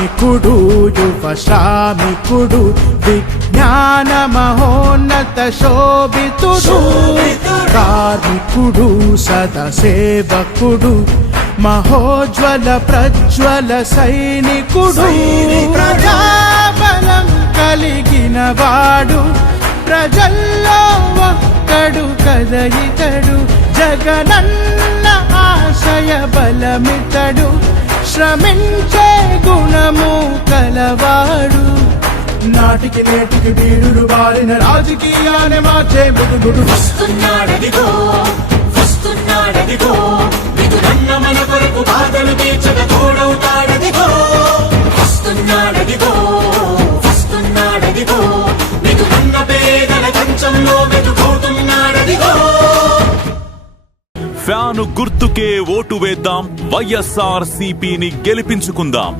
శ్రామికుడు యువ శ్రామికుడు విజ్ఞాన మహోన్నత శోభితుడు కార్మికుడు సదా సేవకుడు మహోజ్వల ప్రజ్వల సైనికుడు ప్రజాబలం కలిగిన వాడు ప్రజల్లో ఒక్కడు కదయితడు జగనన్న ఆశయ బలమితడు శ్రమించే గుణము కలవాడు నాటికి నేటికి వీరుడు వారిన రాజకీయాన్ని మార్చే ముదుగుడు వస్తున్నాడదిగో వస్తున్నాడదిగో విధులన్న మన కొరకు బాధలు తీర్చక తోడవుతాడదిగో వస్తున్నాడదిగో వస్తున్నాడదిగో విధులన్న పేదల కంచంలో వెతుకోతున్నాడదిగో ఫ్యాను గుర్తుకే ఓటు వేద్దాం, వైఎస్ఆర్సీపీని గెలిపించుకుందాం.